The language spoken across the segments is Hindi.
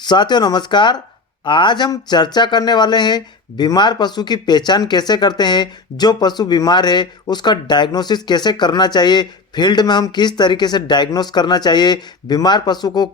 साथियों नमस्कार। आज हम चर्चा करने वाले हैं बीमार पशु की पहचान कैसे करते हैं। जो पशु बीमार है उसका डायग्नोसिस कैसे करना चाहिए, फील्ड में हम किस तरीके से डायग्नोस करना चाहिए, बीमार पशु को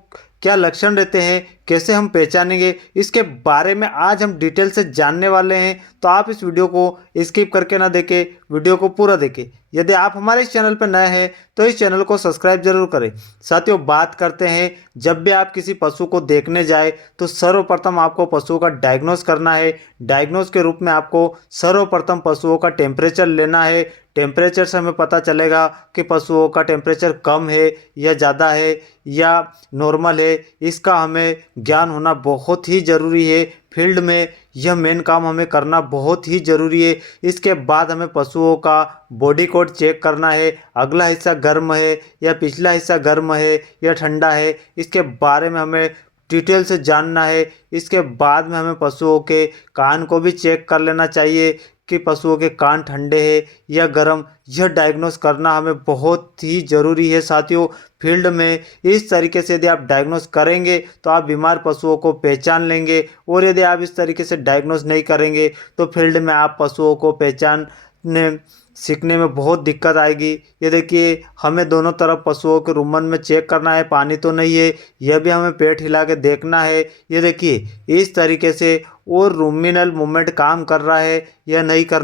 क्या लक्षण रहते हैं, कैसे हम पहचानेंगे, इसके बारे में आज हम डिटेल से जानने वाले हैं। तो आप इस वीडियो को स्किप करके ना देखें, वीडियो को पूरा देखें। यदि आप हमारे इस चैनल पर नए हैं तो इस चैनल को सब्सक्राइब जरूर करें। साथियों बात करते हैं, जब भी आप किसी पशु को देखने जाए तो सर्वप्रथम आपको पशु का डायग्नोस करना है। डायग्नोस के रूप में आपको सर्वप्रथम पशुओं का टेम्परेचर लेना है। टेम्परेचर से हमें पता चलेगा कि पशुओं का टेम्परेचर कम है या ज़्यादा है या नॉर्मल है। इसका हमें ज्ञान होना बहुत ही ज़रूरी है। फील्ड में यह मेन काम हमें करना बहुत ही ज़रूरी है। इसके बाद हमें पशुओं का बॉडी कोड चेक करना है। अगला हिस्सा गर्म है या पिछला हिस्सा गर्म है या ठंडा है, इसके बारे में हमें डिटेल से जानना है। इसके बाद में हमें पशुओं के कान को भी चेक कर लेना चाहिए कि पशुओं के कान ठंडे हैं या गर्म। यह डायग्नोस करना हमें बहुत ही ज़रूरी है। साथियों फील्ड में इस तरीके से यदि आप डायग्नोस करेंगे तो आप बीमार पशुओं को पहचान लेंगे, और यदि आप इस तरीके से डायग्नोस नहीं करेंगे तो फील्ड में आप पशुओं को पहचानने सीखने में बहुत दिक्कत आएगी। ये देखिए, हमें दोनों तरफ पशुओं के रुमन में चेक करना है, पानी तो नहीं है, यह भी हमें पेट हिला के देखना है। ये देखिए इस तरीके से, और रूमिनल मूवमेंट काम कर रहा है या नहीं कर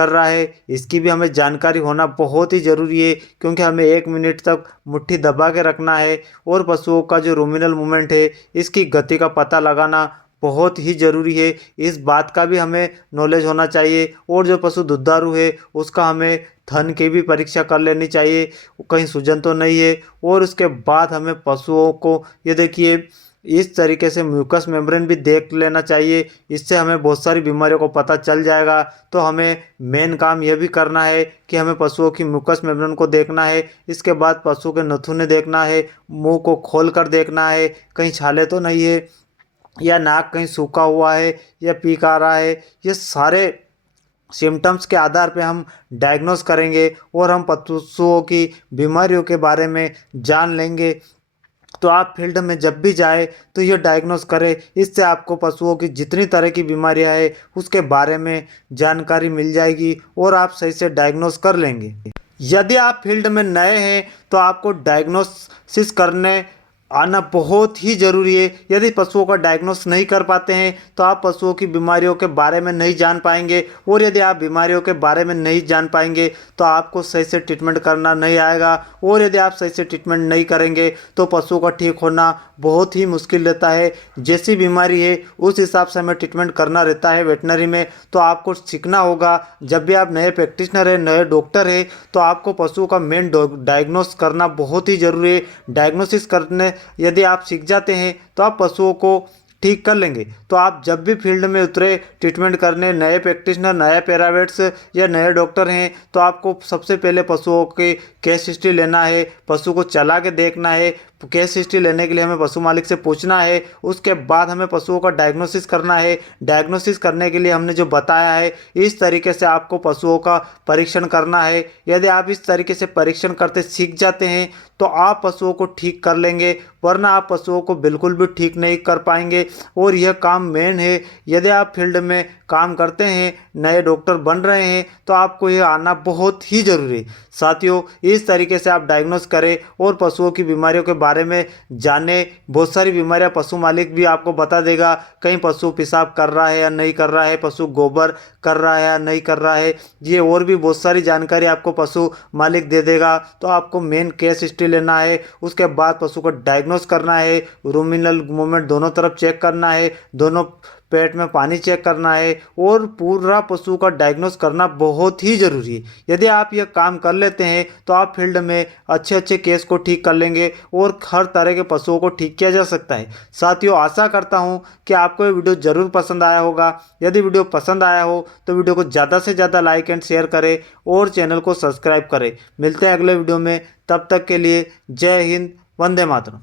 रहा है, इसकी भी हमें जानकारी होना बहुत ही ज़रूरी है। क्योंकि हमें 1 मिनट तक मुट्ठी दबा के रखना है, और पशुओं का जो रूमिनल मूवमेंट है इसकी गति का पता लगाना बहुत ही ज़रूरी है। इस बात का भी हमें नॉलेज होना चाहिए। और जो पशु दुधारू है उसका हमें थन की भी परीक्षा कर लेनी चाहिए, कहीं सूजन तो नहीं है। और उसके बाद हमें पशुओं को, ये देखिए, इस तरीके से म्यूकस मेम्ब्रेन भी देख लेना चाहिए। इससे हमें बहुत सारी बीमारियों को पता चल जाएगा। तो हमें मेन काम यह भी करना है कि हमें पशुओं की म्यूकस मेम्ब्रेन को देखना है। इसके बाद पशु के नथुने देखना है, मुंह को खोल कर देखना है कहीं छाले तो नहीं है, या नाक कहीं सूखा हुआ है या पीक आ रहा है। ये सारे सिम्टम्स के आधार पे हम डायग्नोस करेंगे और हम पशुओं की बीमारियों के बारे में जान लेंगे। तो आप फील्ड में जब भी जाए तो ये डायग्नोस करें। इससे आपको पशुओं की जितनी तरह की बीमारियां हैं उसके बारे में जानकारी मिल जाएगी और आप सही से डायग्नोस कर लेंगे। यदि आप फील्ड में नए हैं तो आपको डायग्नोसिस करने आना बहुत ही ज़रूरी है। यदि पशुओं का डायग्नोस नहीं कर पाते हैं तो आप पशुओं की बीमारियों के बारे में नहीं जान पाएंगे, और यदि आप बीमारियों के बारे में नहीं जान पाएंगे तो आपको सही से ट्रीटमेंट करना नहीं आएगा। और यदि आप सही से ट्रीटमेंट नहीं करेंगे तो पशुओं का ठीक होना बहुत ही मुश्किल रहता है। जैसी बीमारी है उस हिसाब से हमें ट्रीटमेंट करना रहता है वेटनरी में। तो आपको सीखना होगा, जब भी आप नए प्रैक्टिशनर है, नए डॉक्टर है, तो आपको पशुओं का मेन डायग्नोस करना बहुत ही ज़रूरी है। डायग्नोसिस करने यदि आप सीख जाते हैं तो आप पशुओं को ठीक कर लेंगे। तो आप जब भी फील्ड में उतरे ट्रीटमेंट करने, नए प्रैक्टिशनर, नए पैरावेट्स या नए डॉक्टर हैं, तो आपको सबसे पहले पशुओं की केस हिस्ट्री लेना है, पशु को चला के देखना है। केस हिस्ट्री लेने के लिए हमें पशु मालिक से पूछना है। उसके बाद हमें पशुओं का डायग्नोसिस करना है। डायग्नोसिस करने के लिए हमने जो बताया है इस तरीके से आपको पशुओं का परीक्षण करना है। यदि आप इस तरीके से परीक्षण करते सीख जाते हैं तो आप पशुओं को ठीक कर लेंगे, वरना आप पशुओं को बिल्कुल भी ठीक नहीं कर पाएंगे। और यह काम मेन है। यदि आप फील्ड में काम करते हैं, नए डॉक्टर बन रहे हैं, तो आपको यह आना बहुत ही ज़रूरी है। साथियों इस तरीके से आप डायग्नोस करें और पशुओं की बीमारियों के बारे में जाने। बहुत सारी बीमारियां पशु मालिक भी आपको बता देगा, कहीं पशु पेशाब कर रहा है या नहीं कर रहा है, पशु गोबर कर रहा है या नहीं कर रहा है, ये और भी बहुत सारी जानकारी आपको पशु मालिक दे देगा। तो आपको मेन केस हिस्ट्री लेना है, उसके बाद पशु को डायग्नोस करना है, रूमिनल मूवमेंट दोनों तरफ चेक करना है, दोनों पेट में पानी चेक करना है, और पूरा पशु का डायग्नोस करना बहुत ही ज़रूरी है। यदि आप यह काम कर लेते हैं तो आप फील्ड में अच्छे अच्छे केस को ठीक कर लेंगे और हर तरह के पशुओं को ठीक किया जा सकता है। साथियों आशा करता हूं कि आपको ये वीडियो ज़रूर पसंद आया होगा। यदि वीडियो पसंद आया हो तो वीडियो को ज़्यादा से ज़्यादा लाइक एंड शेयर करें और चैनल को सब्सक्राइब करें। मिलते हैं अगले वीडियो में, तब तक के लिए जय हिंद, वंदे मातरम।